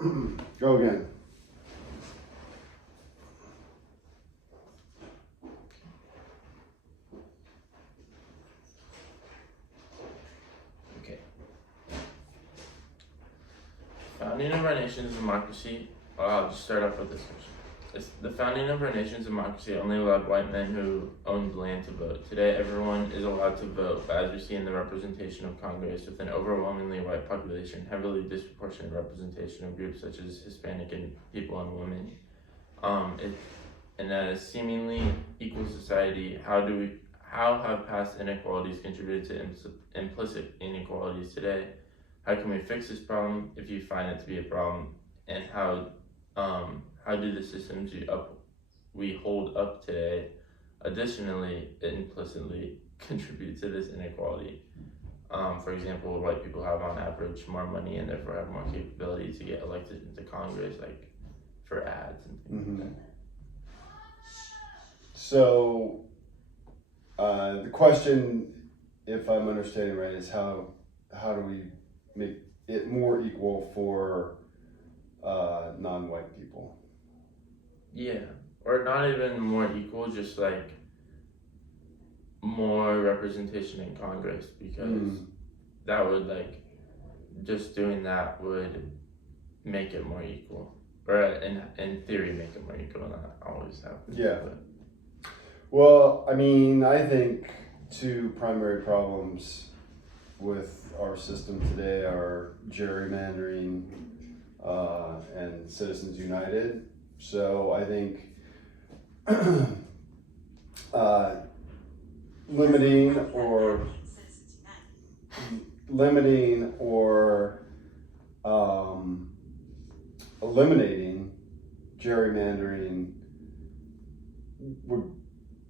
Go again. Okay. Founding of our nation's democracy. I'll just start off with this question. The founding of our nation's democracy only allowed white men who owned land to vote. Today, everyone is allowed to vote, but as we see in the representation of Congress, with an overwhelmingly white population, heavily disproportionate representation of groups such as Hispanic and people and women, in a seemingly equal society, how have past inequalities contributed to implicit inequalities today? How can we fix this problem if you find it to be a problem? And how do the systems we hold up today additionally implicitly contribute to this inequality? For example, white people have on average more money and therefore have more capability to get elected into Congress, like for ads and things like that. So, the question, if I'm understanding right, is how do we make it more equal for non-white people? Yeah, or not even more equal, just like more representation in Congress, because that would just doing that would make it more equal, or in theory make it more equal, not always happen. Yeah. Well, I mean, I think two primary problems with our system today are gerrymandering and Citizens United. So I think limiting or eliminating gerrymandering would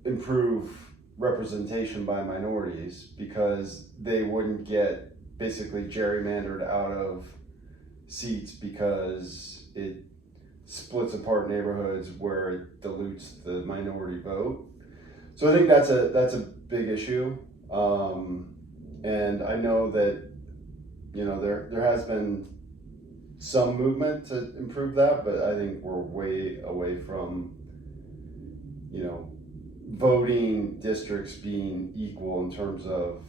improve representation by minorities, because they wouldn't get basically gerrymandered out of seats because it splits apart neighborhoods where it dilutes the minority vote. So I think that's a big issue, and I know that there has been some movement to improve that, but I think we're way away from voting districts being equal in terms of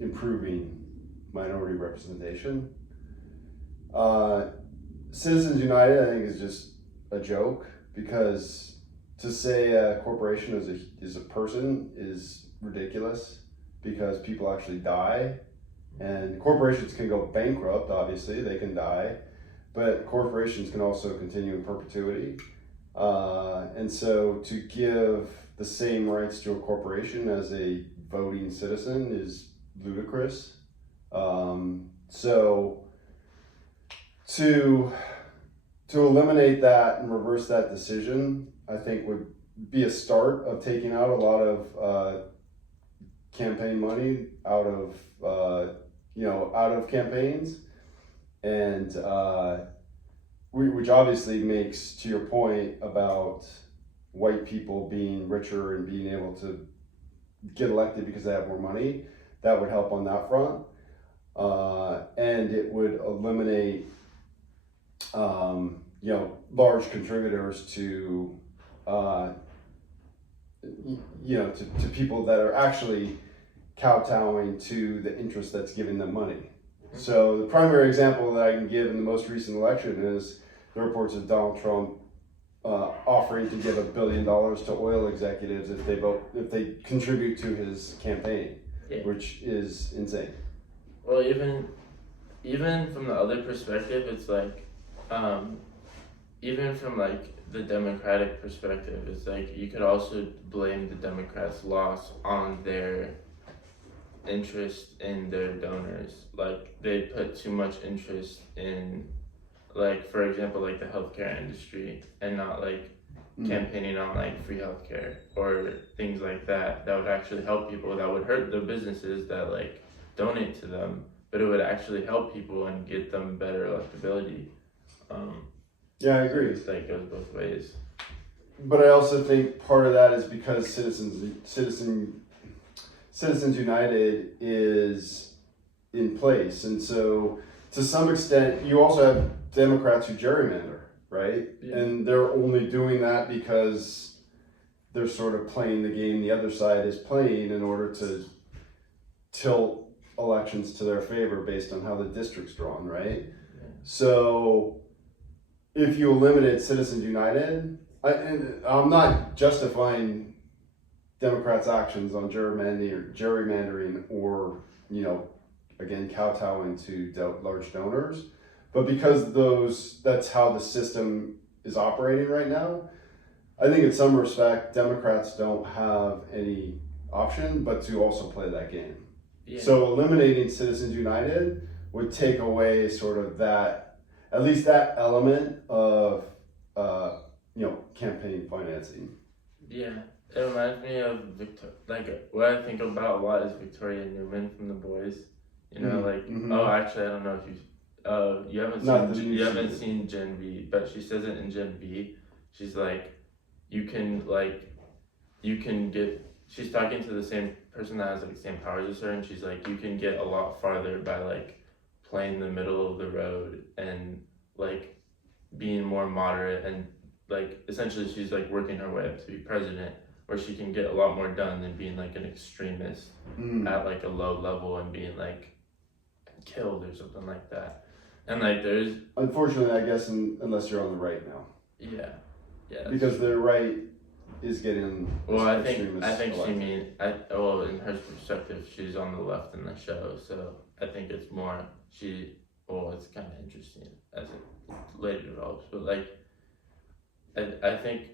improving minority representation. Citizens United, I think, is just a joke, because to say a corporation is a person is ridiculous, because people actually die, and corporations can go bankrupt. Obviously, they can die, but corporations can also continue in perpetuity. And so to give the same rights to a corporation as a voting citizen is ludicrous. So to eliminate that and reverse that decision, I think would be a start of taking out a lot of campaign money out of campaigns, and which obviously makes, to your point about white people being richer and being able to get elected because they have more money, that would help on that front. And it would eliminate large contributors to to people that are actually kowtowing to the interest that's giving them money. So the primary example that I can give in the most recent election is the reports of Donald Trump offering to give $1 billion to oil executives if they contribute to his campaign, which is insane. Well, even from the other perspective, it's like, even from the Democratic perspective, it's like you could also blame the Democrats' loss on their interest in their donors. Like, they put too much interest in, for example, the healthcare industry, and not campaigning on free healthcare or things like that would actually help people, that would hurt the businesses that donate to them, but it would actually help people and get them better electability. Yeah, I agree. It goes both ways. But I also think part of that is because Citizens United is in place, and so to some extent you also have Democrats who gerrymander, right? Yeah. And they're only doing that because they're sort of playing the game the other side is playing in order to tilt elections to their favor based on how the district's drawn, right? Yeah. So if you eliminate Citizens United, and I'm not justifying Democrats' actions on gerrymandering or, again, kowtowing to large donors, but because that's how the system is operating right now, I think in some respect, Democrats don't have any option but to also play that game. Yeah. So eliminating Citizens United would take away sort of that, at least that element of, campaign financing. Yeah, it reminds me of what I think about a lot is Victoria Newman from The Boys. Oh, actually, I don't know if you haven't seen Gen V, but she says it in Gen V. She's like, she's talking to the same person that has like same powers as her, and she's like, you can get a lot farther by like playing the middle of the road and like being more moderate, and like essentially she's like working her way up to be president, where she can get a lot more done than being like an extremist at like a low level and being like killed or something like that. And like there's unfortunately, I guess, unless you're on the right now. Yeah. Because the right is getting. Well, I think she mean in her perspective, she's on the left in the show, so I think it's more it's kind of interesting as it later develops, but like I think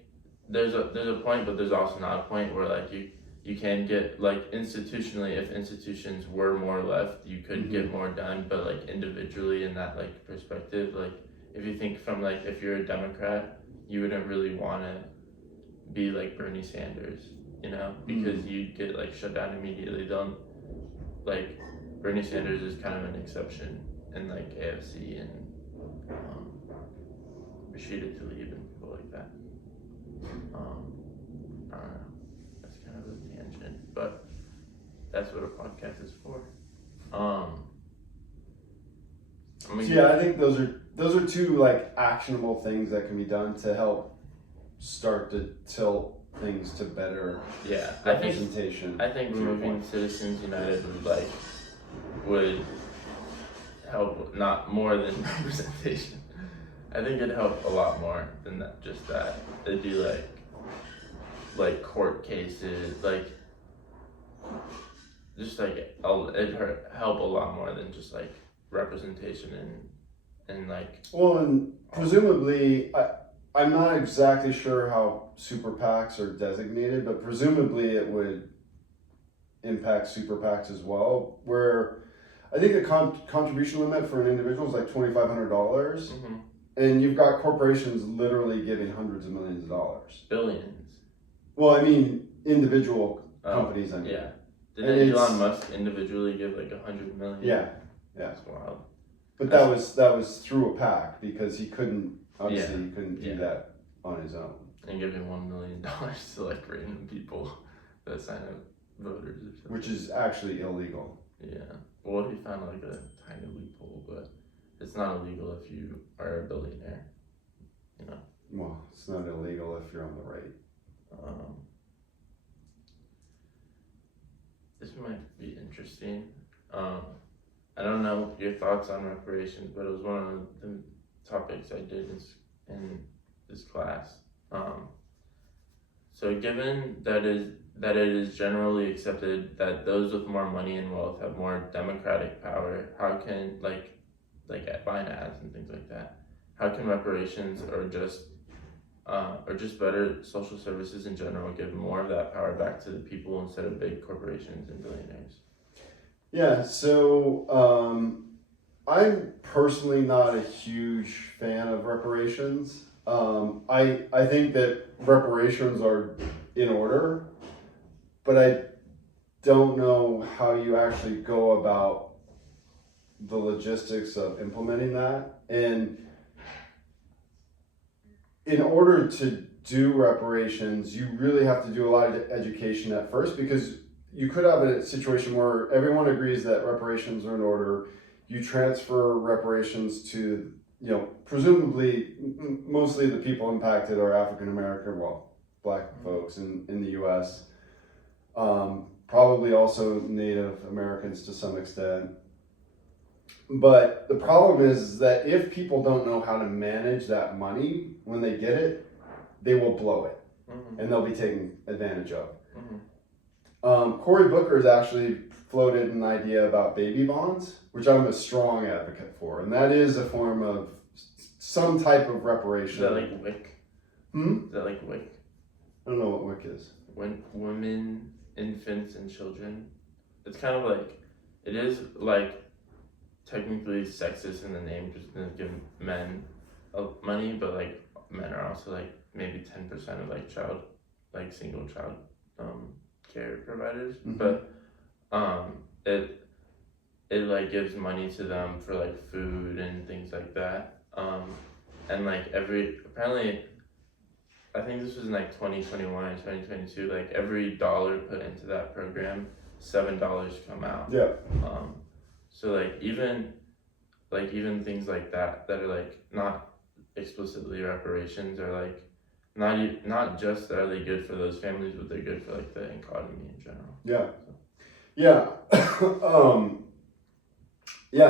there's a point, but there's also not a point where like you can get like institutionally, if institutions were more left, you could get more done, but like individually in that like perspective, like if you think from like if you're a Democrat, you wouldn't really want to be like Bernie Sanders, because you'd get like shut down immediately. Bernie Sanders is kind of an exception in like AFC and Rashida Tlaib and people like that. I don't know. That's kind of a tangent, but that's what a podcast is for. I think those are two like actionable things that can be done to help start to tilt things to better representation. I think removing Citizens United would help, not more than representation. I think it'd help a lot more than that. Just that it'd be like court cases, it'd help a lot more than just like representation and like. Well, and presumably, I'm not exactly sure how super PACs are designated, but presumably it would impact super PACs as well, where I think the contribution limit for an individual is like $2,500, and you've got corporations literally giving hundreds of millions of dollars. Billions. Well, I mean individual companies. Yeah. Didn't Elon Musk individually give like 100 million? Yeah. That's wild. But that was through a PAC because he couldn't do that on his own. And giving $1 million to like random people that sign up voters or something. Which is actually illegal. Yeah. Well, he found like a tiny loophole, but it's not illegal if you are a billionaire. Well, it's not illegal if you're on the right. This might be interesting. I don't know your thoughts on reparations, but it was one of the topics I did in this class. So given that it is generally accepted that those with more money and wealth have more democratic power, how can like buying ads and things like that, how can reparations or just better social services in general give more of that power back to the people instead of big corporations and billionaires? Yeah, so I'm personally not a huge fan of reparations. I think that reparations are in order, but I don't know how you actually go about the logistics of implementing that. And in order to do reparations, you really have to do a lot of education at first, because you could have a situation where everyone agrees that reparations are in order. You transfer reparations to presumably mostly the people impacted are African American, well, black folks in the U.S. Probably also Native Americans to some extent. But the problem is that if people don't know how to manage that money when they get it, they will blow it, and they'll be taken advantage of. Cory Booker has actually floated an idea about baby bonds, which I'm a strong advocate for, and that is a form of some type of reparation. Is that like WIC? Is that like WIC? I don't know what WIC is. When women, infants, and children. It's kind of like, it is like technically sexist in the name, just to give men money, but like men are also like maybe 10% of like single child care providers. But it like gives money to them for like food and things like that. And like apparently I think this was in like 2021 or 2022, like every dollar put into that program, $7 come out. Yeah. So like even things like that are like not explicitly reparations, or like not just are they good for those families, but they're good for like the economy in general. Yeah.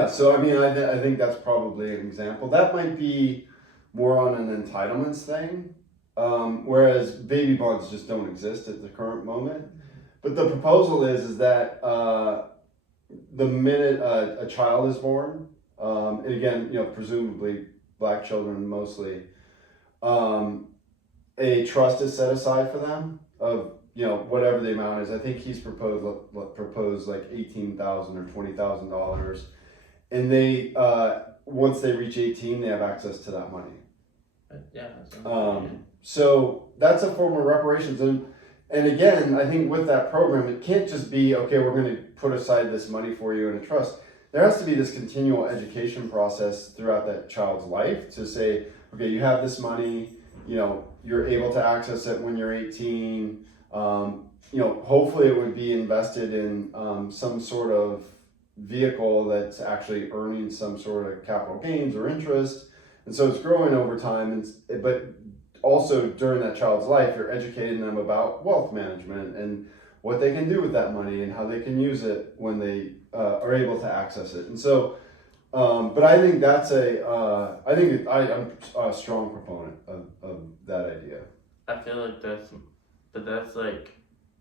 So I mean, I think that's probably an example. That might be more on an entitlements thing, whereas baby bonds just don't exist at the current moment. But the proposal is that the minute a child is born, and again, presumably black children mostly, a trust is set aside for them of whatever the amount is. I think he's proposed like $18,000 or $20,000, and they once they reach 18, they have access to that money. So that's a form of reparations, and again, I think with that program, it can't just be okay. We're going to put aside this money for you in a trust. There has to be this continual education process throughout that child's life to say, okay, you have this money. You're able to access it when you're 18. Hopefully it would be invested in some sort of vehicle that's actually earning some sort of capital gains or interest. And so it's growing over time. But also during that child's life, you're educating them about wealth management and what they can do with that money and how they can use it when they are able to access it. And so, but I think I'm a strong proponent of that idea. I feel like that's like,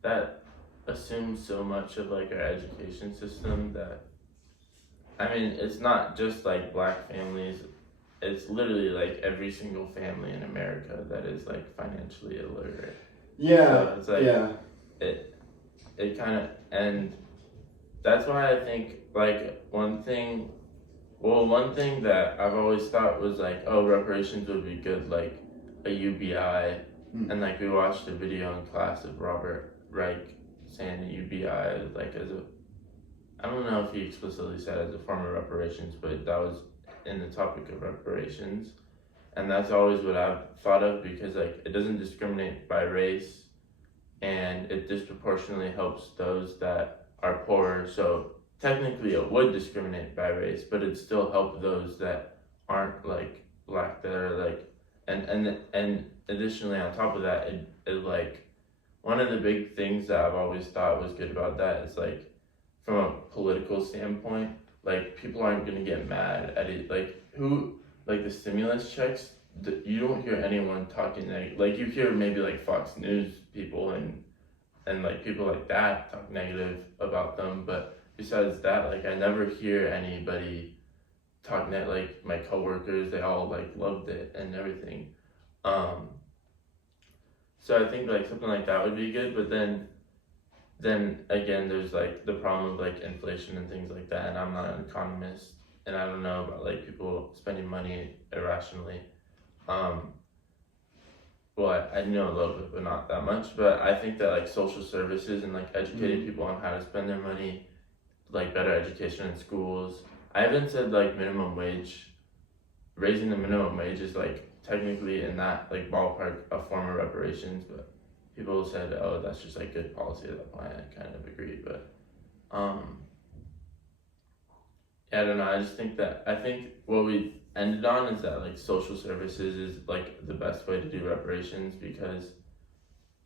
that assumes so much of like our education system that, I mean, it's not just like black families, it's literally like every single family in America that is like financially illiterate. So it's like, it kind of, and that's why I think like one thing that I've always thought was like, oh, reparations would be good, like a UBI. And like we watched a video in class of Robert Reich saying that UBI like I don't know if he explicitly said as a form of reparations, but that was in the topic of reparations. And that's always what I've thought of, because like it doesn't discriminate by race, and it disproportionately helps those that are poorer. So technically it would discriminate by race, but it still help those that aren't like black, that are like, and additionally on top of that, it like, one of the big things that I've always thought was good about that is like, from a political standpoint, like people aren't gonna get mad at it. Like the stimulus checks, you don't hear anyone talking like you hear maybe like Fox News people and like people like that talk negative about them, but besides that, like I never hear anybody talk like my coworkers, they all like loved it and everything. So I think like something like that would be good, but then again, there's like the problem of like inflation and things like that, and I'm not an economist, and I don't know about like people spending money irrationally. Well, I know a little bit, but not that much. But I think that like social services and like educating people on how to spend their money, like better education in schools. I haven't said like minimum wage. Raising the minimum wage is like technically in that like ballpark a form of reparations, but people said, oh, that's just like good policy at that point. I kind of agree, but yeah, I don't know. I just think that, I think ended on is that like social services is like the best way to do reparations because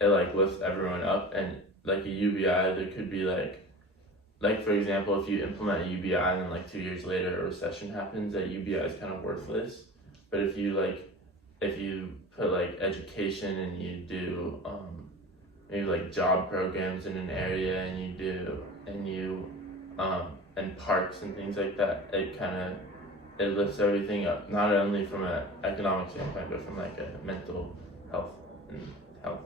it like lifts everyone up, and like a UBI there could be like for example if you implement a UBI and then like 2 years later a recession happens, that UBI is kind of worthless. But if you put like education and you do maybe like job programs in an area and parks and things like that, it lifts everything up, not only from an economic standpoint but from like a mental health and health,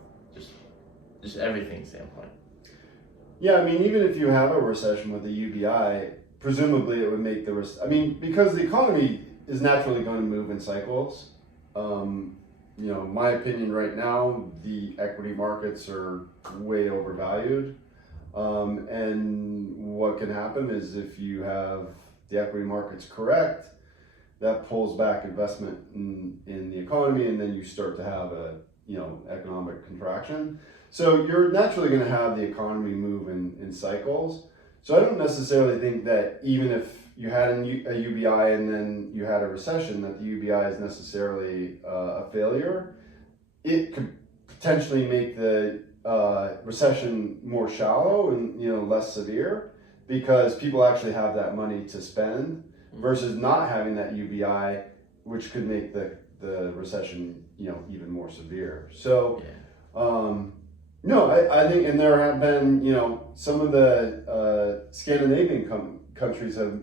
just everything standpoint. Yeah, I mean, even if you have a recession with a UBI, presumably it would make because the economy is naturally going to move in cycles. My opinion right now, the equity markets are way overvalued. And what can happen is if you have the equity markets correct, that pulls back investment in the economy, and then you start to have a economic contraction. So you're naturally going to have the economy move in cycles. So I don't necessarily think that even if you had a UBI and then you had a recession, that the UBI is necessarily a failure. It could potentially make the recession more shallow and less severe because people actually have that money to spend versus not having that UBI, which could make the recession even more severe. So. Yeah. No, I think, and there have been, some of the Scandinavian countries have,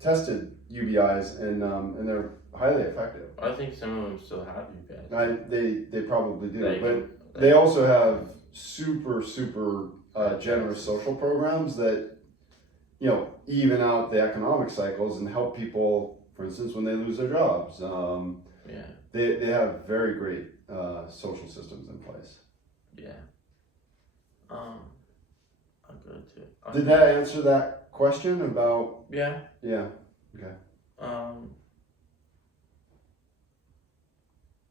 tested UBIs and they're highly effective. I think some of them still have UBIs. They probably do, they also have super generous social programs that, even out the economic cycles and help people, for instance, when they lose their jobs. They have very great social systems in place. Yeah. I'll go to. Did that answer that question about? Yeah. Yeah. Okay.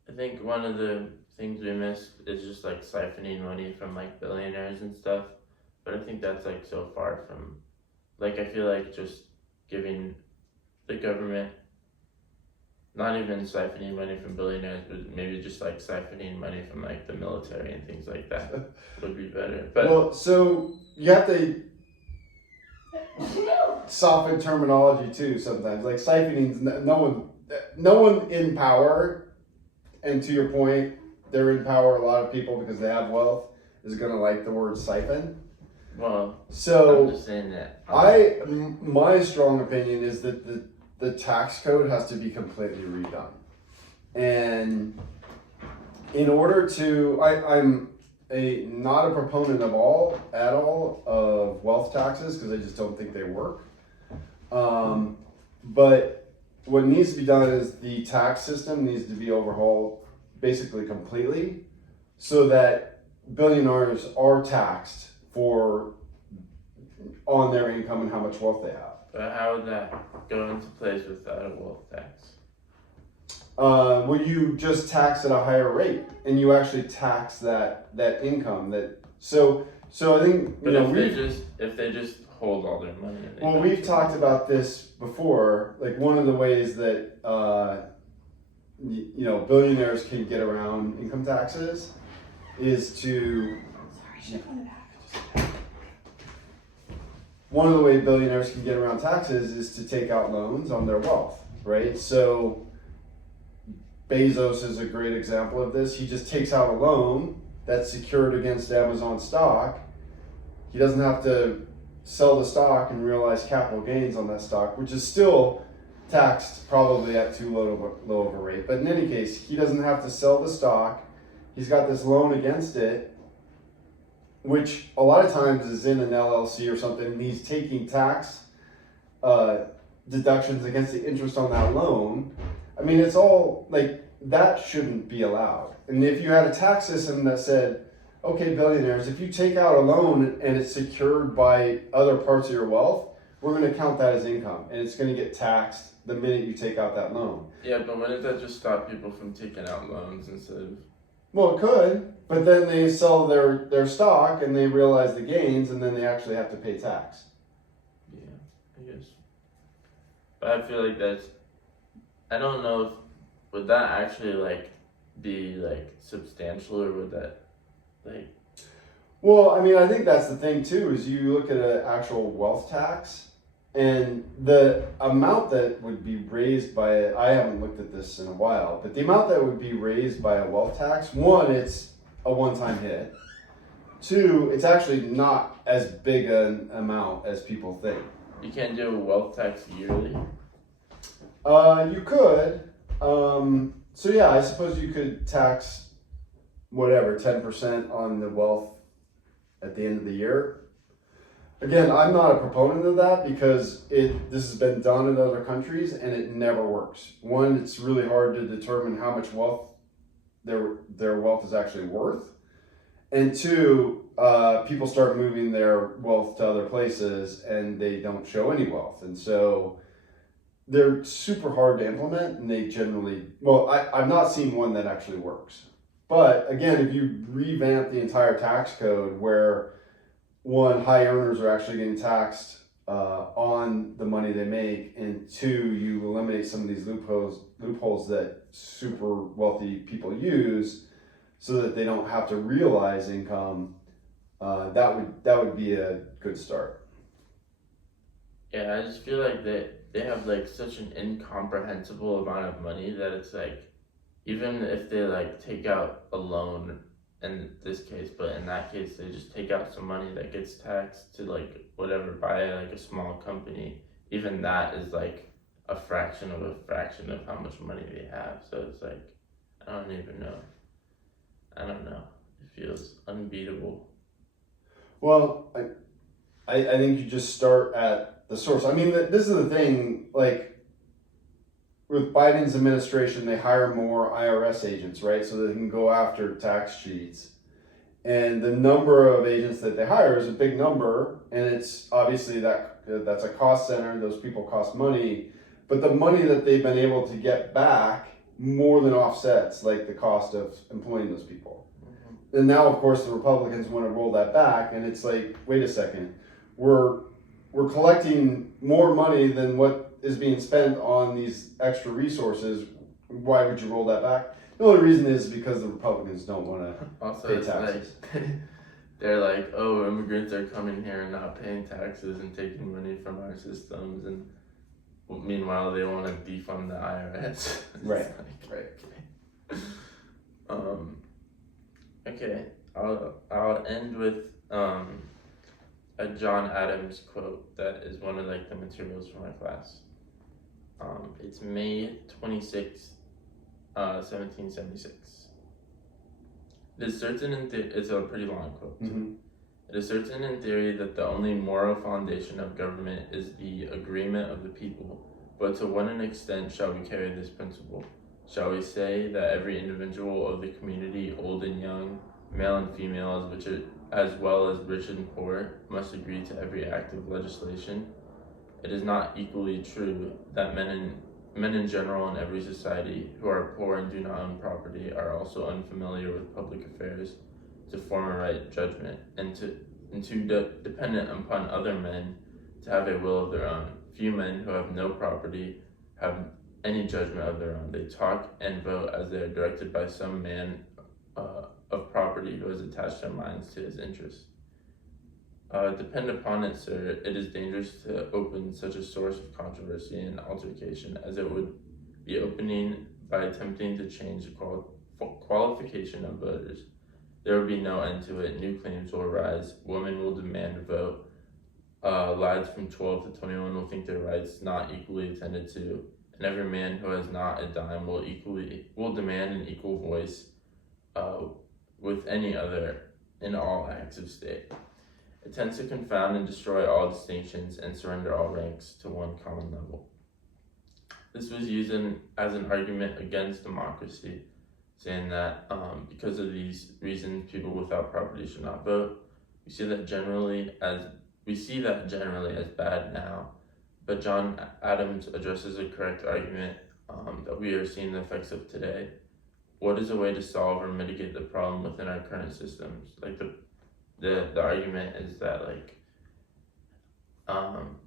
I think one of the things we miss is just like siphoning money from like billionaires and stuff. But I think that's like so far from, like I feel like just giving the government, not even siphoning money from billionaires, but maybe just like siphoning money from like the military and things like that would be better. But well, so you have to soften terminology too sometimes. Like siphoning, no one in power, and to your point, they're in power. A lot of people because they have wealth is gonna like the word siphon. Well, so I'm just saying that. My strong opinion is that the tax code has to be completely redone. And in order to, I'm not a proponent at all of wealth taxes because I just don't think they work. But what needs to be done is the tax system needs to be overhauled basically completely so that billionaires are taxed on their income and how much wealth they have. But how would that go into place without a wealth tax? Well, you just tax at a higher rate, and you actually tax that income. So I think But if they just hold all their money. Well, we've talked about this before. Like one of the ways that billionaires can get around income taxes is to. One of the ways billionaires can get around taxes is to take out loans on their wealth, right? So Bezos is a great example of this. He just takes out a loan that's secured against Amazon stock. He doesn't have to sell the stock and realize capital gains on that stock, which is still taxed probably at too low of a rate. But in any case, he doesn't have to sell the stock. He's got this loan against it, which a lot of times is in an LLC or something, and he's taking tax deductions against the interest on that loan. I mean, it's all like that shouldn't be allowed. And if you had a tax system that said, okay, billionaires, if you take out a loan and it's secured by other parts of your wealth, we're going to count that as income, and it's going to get taxed the minute you take out that loan. Yeah, but wouldn't that just stop people from taking out loans instead of... Well, it could, but then they sell their stock and they realize the gains, and then they actually have to pay tax. Yeah, I guess. But I feel like that's I don't know if would that actually like be like substantial or would that like Well, I mean, I think that's the thing too. Is you look at an actual wealth tax, and the amount that would be raised by it. I haven't looked at this in a while, but the amount that would be raised by a wealth tax. One, it's a one-time hit. Two, it's actually not as big an amount as people think. you can't do a wealth tax yearly? You could. So yeah, I suppose you could tax whatever 10% on the wealth at the end of the year. Again, I'm not a proponent of that because this has been done in other countries and it never works. One, it's really hard to determine how much wealth their wealth is actually worth, and two, people start moving their wealth to other places and they don't show any wealth, and so they're super hard to implement. And they generally, well, I've not seen one that actually works. But again, if you revamp the entire tax code where one, high earners are actually getting taxed on the money they make, and two, you eliminate some of these loopholes that super wealthy people use, so that they don't have to realize income. That would be a good start. Yeah, I just feel like they have like such an incomprehensible amount of money that it's like even if they like take out a loan in this case, but in that case they just take out some money that gets taxed to like whatever buy like a small company, even that is like a fraction of how much money they have. So it's like I don't even know. I don't know. It feels unbeatable. Well, I think you just start at the source. I mean, this is the thing, like, with Biden's administration, they hire more IRS agents, right? So they can go after tax cheats. And the number of agents that they hire is a big number, and it's obviously that's a cost center. Those people cost money, but the money that they've been able to get back more than offsets like the cost of employing those people. Mm-hmm. And now, of course, the Republicans want to roll that back, and it's like, wait a second, we're collecting more money than what is being spent on these extra resources. Why would you roll that back? The only reason is because the Republicans don't want to pay taxes. Like, they're like, oh, immigrants are coming here and not paying taxes and taking money from our systems, and meanwhile they want to defund the IRS. Right. Like, right. Okay. I'll end with a John Adams quote that is one of like the materials for my class. It's May 26th, 1776. It is certain it's a pretty long quote. Mm-hmm. It is certain in theory that the only moral foundation of government is the agreement of the people, but to what an extent shall we carry this principle? Shall we say that every individual of the community, old and young, male and female, as well as rich and poor, must agree to every act of legislation? It is not equally true that men in general in every society who are poor and do not own property are also unfamiliar with public affairs to form a right judgment, and dependent upon other men to have a will of their own. Few men who have no property have any judgment of their own. They talk and vote as they are directed by some man of property who has attached their minds to his interests. Depend upon it, sir, it is dangerous to open such a source of controversy and altercation as it would be opening by attempting to change the qualification of voters. There will be no end to it. New claims will arise. Women will demand a vote. Lads from 12 to 21 will think their rights not equally attended to, and every man who has not a dime will demand an equal voice with any other in all acts of state. It tends to confound and destroy all distinctions and surrender all ranks to one common level. This was used as an argument against democracy, saying that because of these reasons, people without property should not vote. We see that generally as bad now, but John Adams addresses a correct argument that we are seeing the effects of today. What is a way to solve or mitigate the problem within our current systems? Like the argument is that like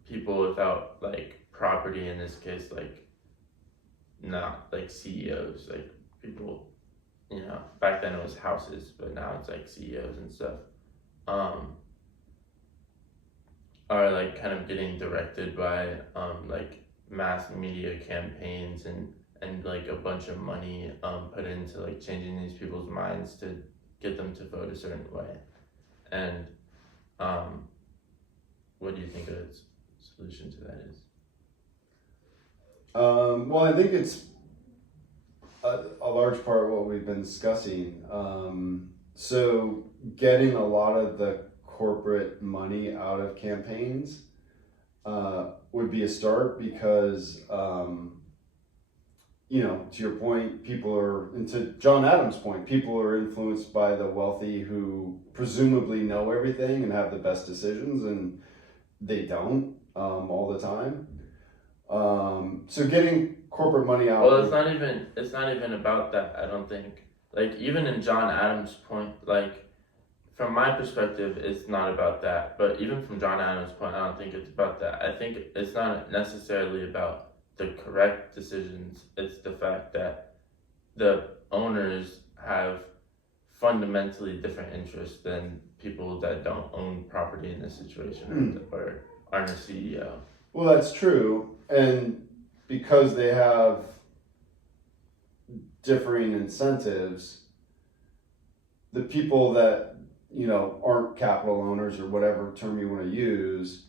people without like property, in this case like not like CEOs, like people, back then it was houses, but now it's like CEOs and stuff, are like kind of getting directed by like mass media campaigns and like a bunch of money put into like changing these people's minds to get them to vote a certain way. And what do you think a solution to that is? Well, I think it's a large part of what we've been discussing. So getting a lot of the corporate money out of campaigns would be a start because, to your point, and to John Adams' point, people are influenced by the wealthy who presumably know everything and have the best decisions, and they don't all the time. So getting corporate money out. Well, it's not even about that, I don't think. Like, even in John Adams' point, like, from my perspective, it's not about that. But even from John Adams' point, I don't think it's about that. I think it's not necessarily about the correct decisions. It's the fact that the owners have fundamentally different interests than people that don't own property in this situation or aren't a CEO. Well, that's true. And because they have differing incentives, the people that aren't capital owners or whatever term you want to use,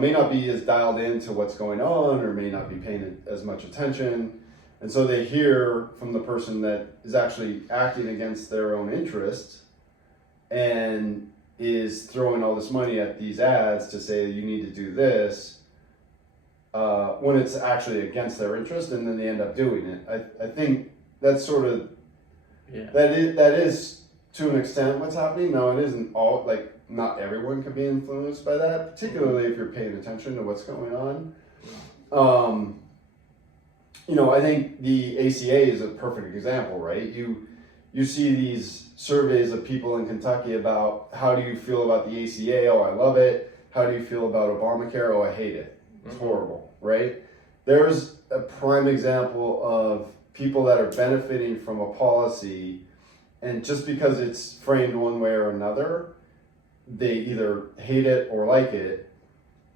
may not be as dialed into what's going on or may not be paying as much attention. And so they hear from the person that is actually acting against their own interests and is throwing all this money at these ads to say you need to do this when it's actually against their interest, and then they end up doing it. I think that's sort of that is to an extent what's happening. Now it isn't all, like, not everyone can be influenced by that, particularly if you're paying attention to what's going on. I think the ACA is a perfect example, right? You see these surveys of people in Kentucky about how do you feel about the ACA? Oh, I love it. How do you feel about Obamacare? Oh, I hate it. It's horrible, right? There's a prime example of people that are benefiting from a policy, and just because it's framed one way or another, they either hate it or like it.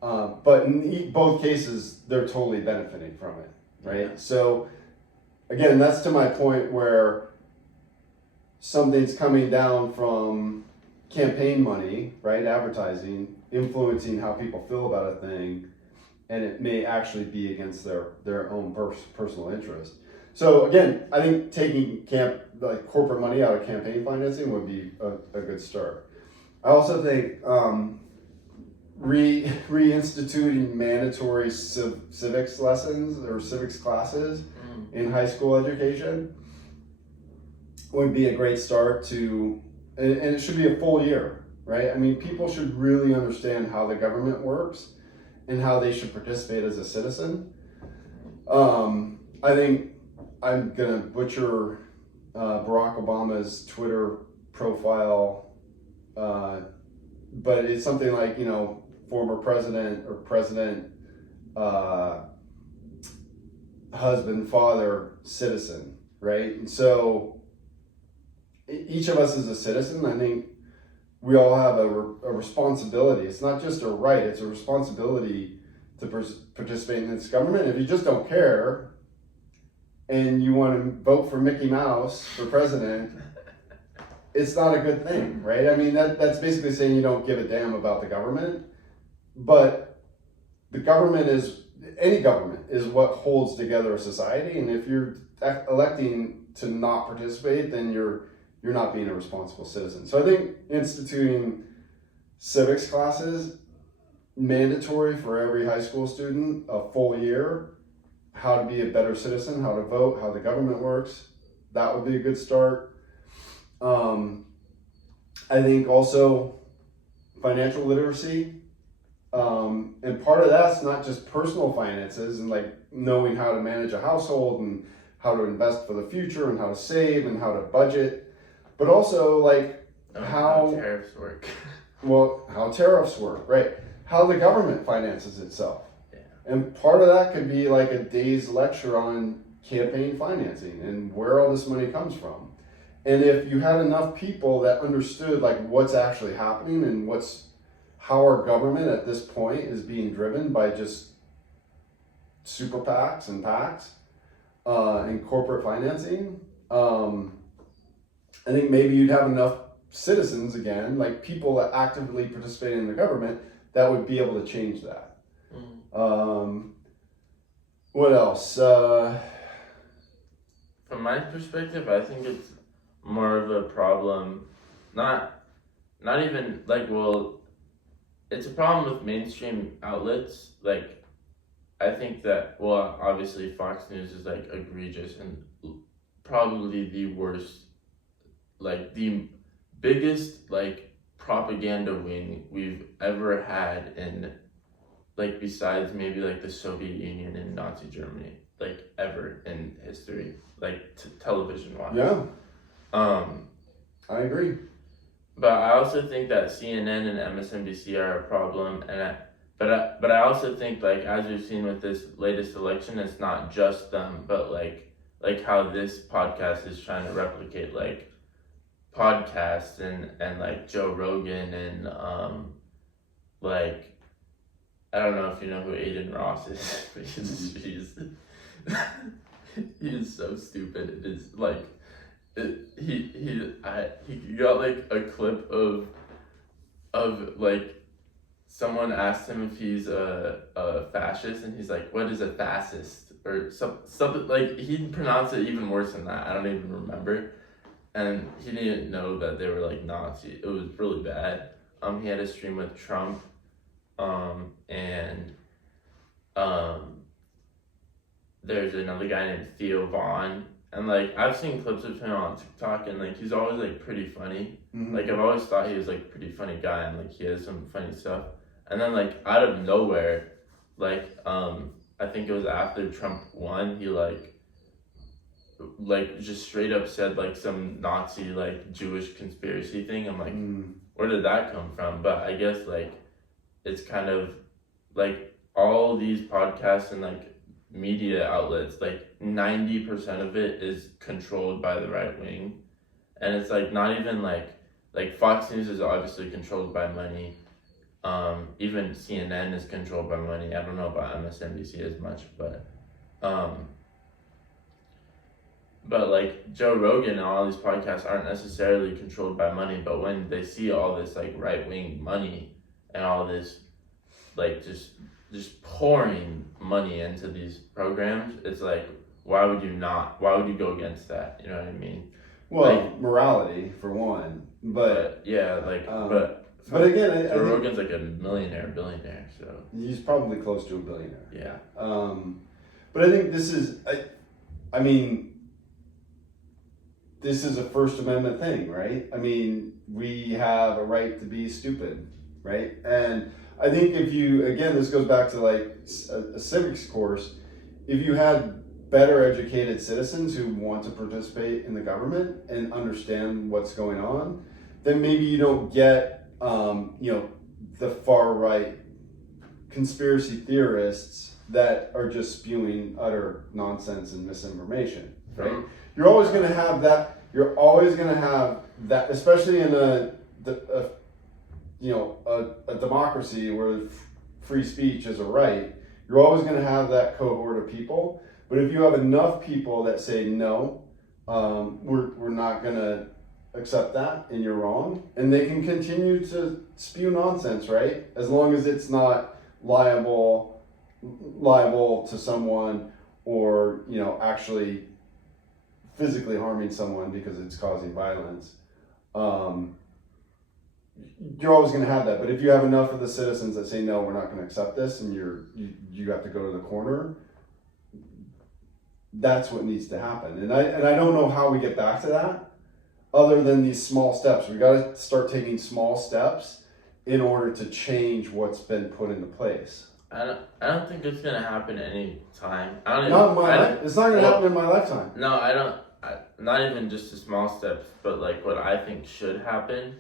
But in both cases, they're totally benefiting from it, right? Yeah. So, again, that's to my point where something's coming down from campaign money, right? Advertising, influencing how people feel about a thing, and it may actually be against their own personal interest. So again, I think taking corporate money out of campaign financing would be a good start. I also think reinstituting mandatory civics lessons or civics classes in high school education would be a great start to, and it should be a full year, right? I mean, people should really understand how the government works and how they should participate as a citizen. I think I'm gonna butcher Barack Obama's Twitter profile, but it's something like, former president or president, husband, father, citizen, right? And so each of us is a citizen. I think we all have a responsibility. It's not just a right, it's a responsibility to participate in this government. If you just don't care and you want to vote for Mickey Mouse for president, it's not a good thing, right? I mean, that's basically saying you don't give a damn about the government. But the government any government is what holds together a society. And if you're electing to not participate, then you're not being a responsible citizen. So I think instituting civics classes, mandatory for every high school student, a full year, how to be a better citizen, how to vote, how the government works, that would be a good start. I think also financial literacy, and part of that's not just personal finances and like knowing how to manage a household and how to invest for the future and how to save and how to budget, but also like how tariffs work. Well, how tariffs work, right? How the government finances itself, And part of that could be like a day's lecture on campaign financing and where all this money comes from. And if you had enough people that understood like what's actually happening and how our government at this point is being driven by just super PACs and PACs and corporate financing, I think maybe you'd have enough citizens again, like people that actively participate in the government, that would be able to change that. What else? From my perspective, I think it's more of a problem, not even like, well, it's a problem with mainstream outlets. Like, I think that, well, obviously Fox News is like egregious and probably the worst, like the biggest like propaganda wing we've ever had in, like, besides maybe like the Soviet Union and Nazi Germany, like ever in history, like television wise. Yeah. I agree. But I also think that CNN and MSNBC are a problem, but I also think, like, as we've seen with this latest election, it's not just them, but like how this podcast is trying to replicate like podcasts and like Joe Rogan and like, I don't know if you know who Aiden Ross is, but he's he is so stupid. It is like, he got like a clip of like someone asked him if he's a fascist, and he's like, what is a fascist, or something like, he pronounced it even worse than that. I don't even remember, and he didn't know that they were like Nazi. It was really bad. He had a stream with Trump, and there's another guy named Theo Vaughn. And like, I've seen clips of him on TikTok, and like, he's always like pretty funny. Mm-hmm. Like, I've always thought he was like a pretty funny guy, and like he has some funny stuff. And then like out of nowhere, like I think it was after Trump won, he like just straight up said like some Nazi like Jewish conspiracy thing. I'm like, where did that come from? But I guess like it's kind of like all these podcasts and like media outlets, like 90% of it is controlled by the right wing, and it's like not even like Fox News is obviously controlled by money. Even CNN is controlled by money. I don't know about MSNBC as much, but like Joe Rogan and all these podcasts aren't necessarily controlled by money, but when they see all this like right wing money and all this like just pouring money into these programs, it's like, why would you go against that? You know what I mean? Well, like, morality for one, but yeah, like, but again, I Joe Rogan's like a billionaire, so he's probably close to a billionaire. Yeah. But I think this is, I mean, this is a First Amendment thing, right? I mean, we have a right to be stupid, right? And I think if you, again, this goes back to like a civics course, if you had better educated citizens who want to participate in the government and understand what's going on, then maybe you don't get, the far right conspiracy theorists that are just spewing utter nonsense and misinformation, right? You're always going to have that. You're always going to have that, especially in a democracy where free speech is a right. You're always going to have that cohort of people. But if you have enough people that say no, we're not going to accept that, and you're wrong, and they can continue to spew nonsense, right? As long as it's not liable to someone, or actually physically harming someone because it's causing violence. You're always going to have that. But if you have enough of the citizens that say no, we're not going to accept this, and you have to go to the corner, that's what needs to happen. And I don't know how we get back to that, other than these small steps. We got to start taking small steps in order to change what's been put into place. I don't think it's gonna happen any time. It's not gonna happen in my lifetime. No, not even just the small steps, but like what I think should happen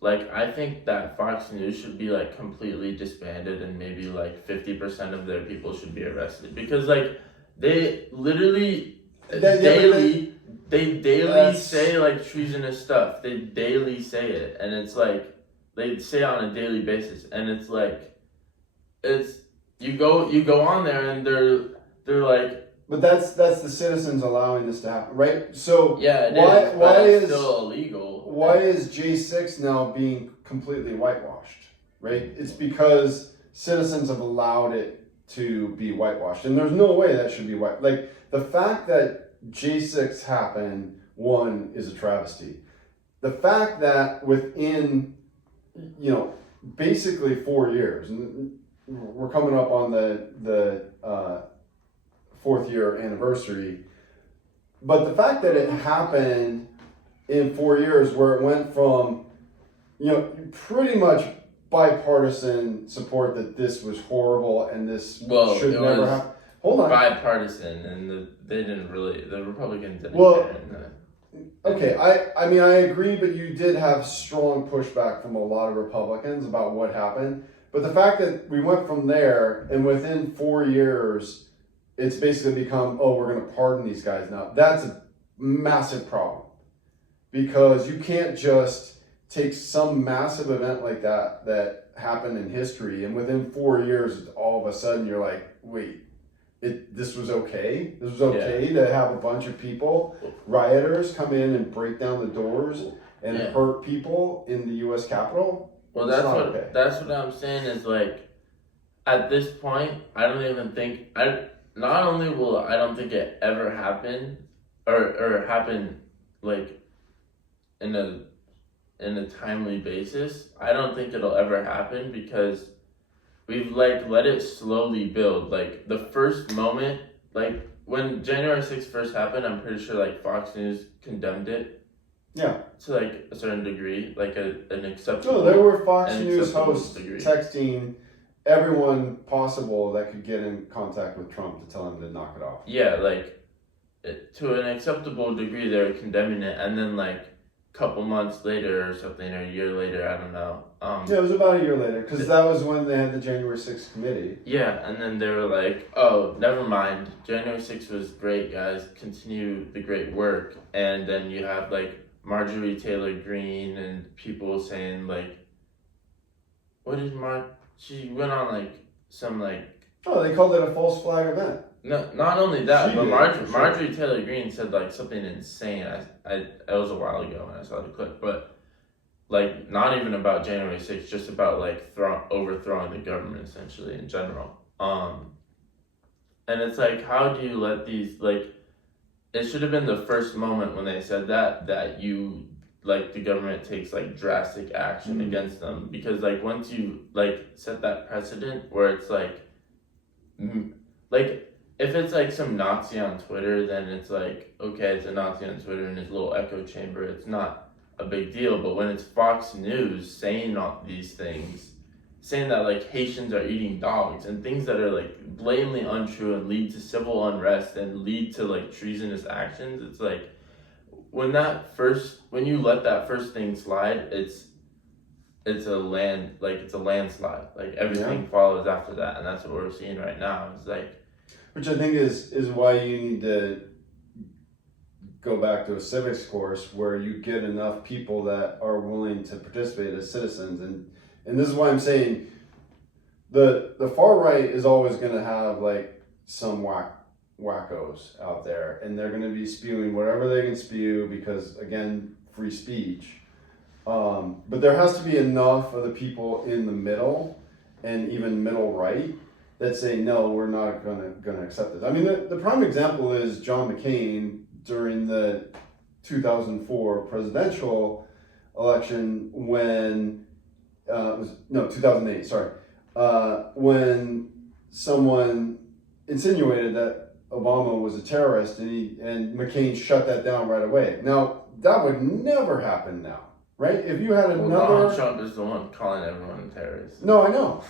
like, I think that Fox News should be, like, completely disbanded and maybe, like, 50% of their people should be arrested. Because, like, they literally they daily say, like, treasonous stuff. They daily say it. And it's, like, they say it on a daily basis. And it's, like, you go on there and they're, like... But that's the citizens allowing this to happen, right? So yeah, why is still illegal? Why is J6 now being completely whitewashed, right? It's because citizens have allowed it to be whitewashed, and there's no way that should be white. Like, the fact that J6 happened, one, is a travesty. The fact that within, basically 4 years, and we're coming up on the 4th year anniversary, but the fact that it happened in 4 years, where it went from, pretty much bipartisan support that this was horrible and this should never happen. Hold on. Bipartisan, and the Republicans didn't care. Okay, I mean, I agree, but you did have strong pushback from a lot of Republicans about what happened. But the fact that we went from there, and within 4 years, it's basically become, we're going to pardon these guys now. That's a massive problem. Because you can't just take some massive event like that happened in history, and within 4 years, all of a sudden you're like, wait, this was okay? This was okay to have a bunch of people, rioters, come in and break down the doors and hurt people in the U.S. Capitol? Well, that's what I'm saying is, like, at this point, I don't even think... Not only will I don't think it ever happen, or happen, like, in a timely basis, I don't think it'll ever happen, because we've, like, let it slowly build. Like, the first moment, like, when January 6th first happened, I'm pretty sure, like, Fox News condemned it. Yeah. To, like, a certain degree, like an acceptable... No, there were Fox News hosts texting everyone possible that could get in contact with Trump to tell him to knock it off. Yeah, like, to an acceptable degree, they were condemning it, and then, like, a couple months later or something, or a year later, I don't know. It was about a year later, because that was when they had the January 6th committee. Yeah, and then they were like, oh, never mind. January 6th was great, guys. Continue the great work. And then you have, like, Marjorie Taylor Greene and people saying, like, she went on, like, some, like... Oh, they called it a false flag event. No, not only that, but Marjorie Taylor Greene said, like, something insane. It was a while ago when I saw the clip, but, like, not even about January 6th, just about, like, overthrowing the government, essentially, in general. And it's like, how do you let these, like, it should have been the first moment when they said that you, like, the government takes, like, drastic action against them, because, like, once you, like, set that precedent where it's like, if it's, like, some Nazi on Twitter, then it's like, okay, it's a Nazi on Twitter in his little echo chamber, it's not a big deal. But when it's Fox News saying all these things, saying that, like, Haitians are eating dogs, and things that are, like, blatantly untrue and lead to civil unrest and lead to, like, treasonous actions, it's like, when you let that first thing slide, it's a landslide. Like, everything follows after that, and that's what we're seeing right now. It's like, which I think is why you need to go back to a civics course where you get enough people that are willing to participate as citizens, and this is why I'm saying the far right is always going to have, like, some wackos out there, and they're going to be spewing whatever they can spew because, again, free speech. But there has to be enough of the people in the middle and even middle right that say, no, we're not gonna accept this. I mean, the prime example is John McCain during the 2004 presidential election when 2008, sorry, when someone insinuated that Obama was a terrorist, and McCain shut that down right away. Now, that would never happen now, right? If you had Donald Trump is the one calling everyone a terrorist. No, I know.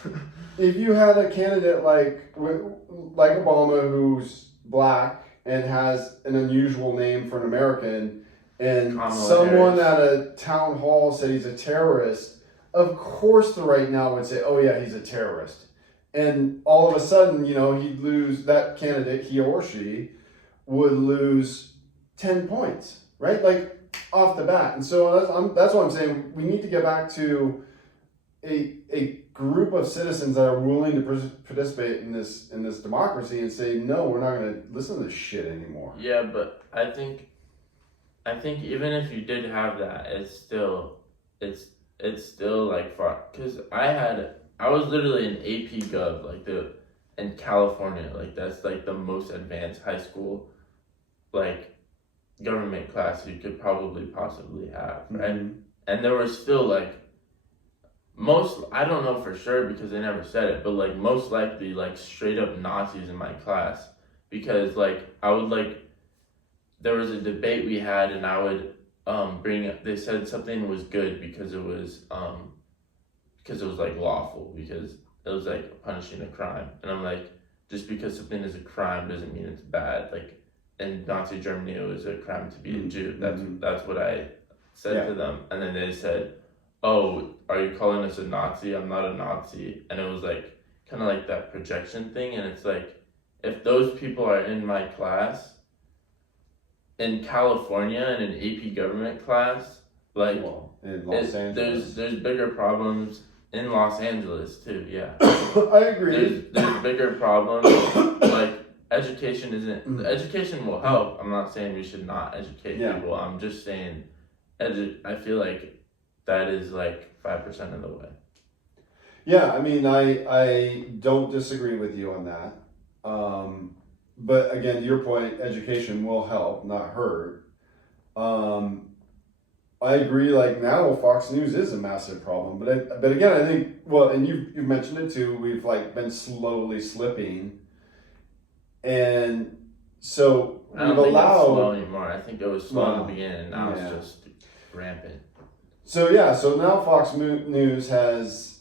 If you had a candidate like Obama, who's black and has an unusual name for an American, and Kamala someone Harris. at a town hall said he's a terrorist, of course the right now would say, oh yeah, he's a terrorist. And all of a sudden, he'd lose, that candidate, he or she, would lose 10 points, right? Like off the bat. And so that's what I'm saying. We need to get back to a group of citizens that are willing to participate in this democracy and say, no, we're not going to listen to this shit anymore. Yeah, but I think even if you did have that, it's still like far, because I was literally in AP Gov, like in California, like that's like the most advanced high school, like government class you could probably possibly have, right? Mm-hmm. And there were still like I don't know for sure because they never said it, but like most likely like straight up Nazis in my class, because like I would like, there was a debate we had and I would bring up, they said something was good because it was like lawful, because it was like punishing a crime, and I'm like, just because something is a crime doesn't mean it's bad. Like in Nazi Germany it was a crime to be a Jew. That's what I said to them, and then they said, oh, are you calling us a Nazi? I'm not a Nazi. And it was like kind of like that projection thing, and it's like, if those people are in my class in California in an AP government class, like in Los Angeles, there's bigger problems in Los Angeles too. Yeah, I agree. There's bigger problems. Like education will help. I'm not saying we should not educate people. I'm just saying, I feel like that is like 5% of the way. Yeah, I mean, I don't disagree with you on that. But again, to your point, education will help, not hurt. I agree. Like now, Fox News is a massive problem. But again, I think, well, and you've mentioned it too. We've like been slowly slipping, and so I don't think it's slow anymore. I think it was slow in the beginning, and now it's just rampant. So now Fox News has,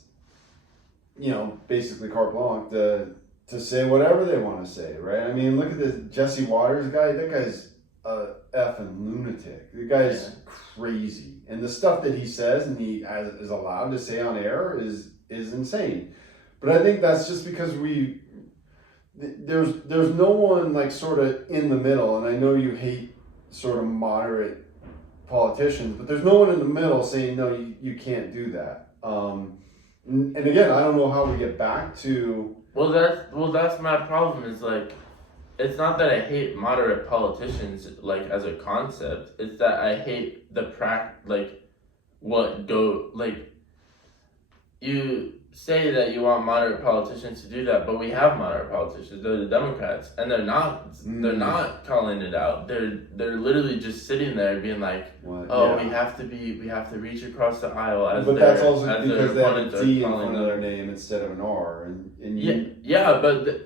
basically carte blanche to say whatever they want to say, right? I mean, look at this Jesse Waters guy. That guy's a effing lunatic. The guy's crazy, and the stuff that he says and he is allowed to say on air is insane. But I think that's just because there's no one like sort of in the middle, and I know you hate sort of moderate politicians, but there's no one in the middle saying no, you can't do that. And again, I don't know how we get back to. Well, that's my problem. Is like, it's not that I hate moderate politicians like as a concept. It's that I hate you say that you want moderate politicians to do that, but we have moderate politicians. They're the Democrats, and they're not calling it out. They're literally just sitting there being like, we have to reach across the aisle as but that's also because they have opponents a D in are front calling of their them. name instead of an R,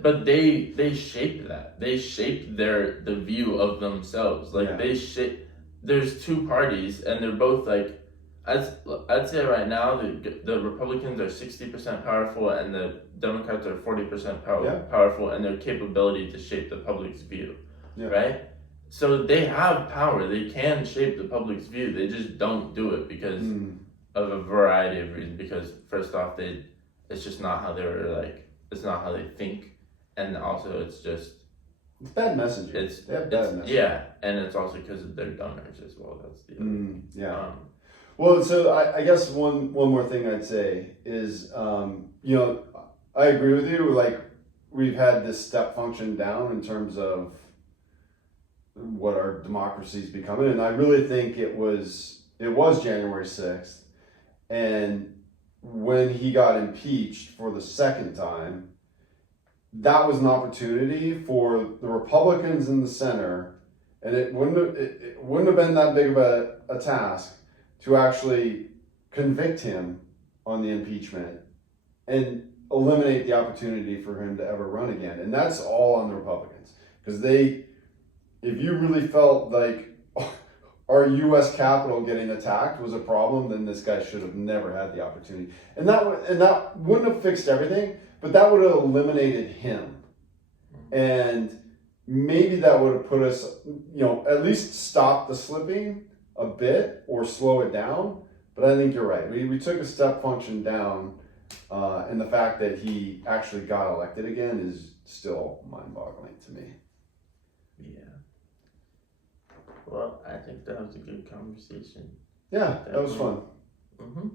but they shaped that. They shaped the view of themselves. Like there's two parties, and they're both like, I'd say right now the Republicans are 60% powerful and the Democrats are 40% powerful in their capability to shape the public's view, right? So they have power. They can shape the public's view. They just don't do it because of a variety of reasons. Because first off, it's just not how they were like. It's not how they think, and also it's bad messaging. They have bad messaging. Yeah, and it's also because of their donors as well. That's the other. Well, so I guess one more thing I'd say is, I agree with you. Like, we've had this step function down in terms of what our democracy is becoming, and I really think it was January 6th, and when he got impeached for the second time, that was an opportunity for the Republicans in the center, and it wouldn't have been that big of a task to actually convict him on the impeachment and eliminate the opportunity for him to ever run again. And that's all on the Republicans. Because if you really felt like our U.S. Capitol getting attacked was a problem, then this guy should have never had the opportunity. And that wouldn't have fixed everything, but that would have eliminated him. And maybe that would have put us, at least stop the slipping. a bit or slow it down. But I think you're right. We took a step function down, and the fact that he actually got elected again is still mind-boggling to me. Yeah. Well, I think that was a good conversation. Yeah, that was fun. Mm-hmm.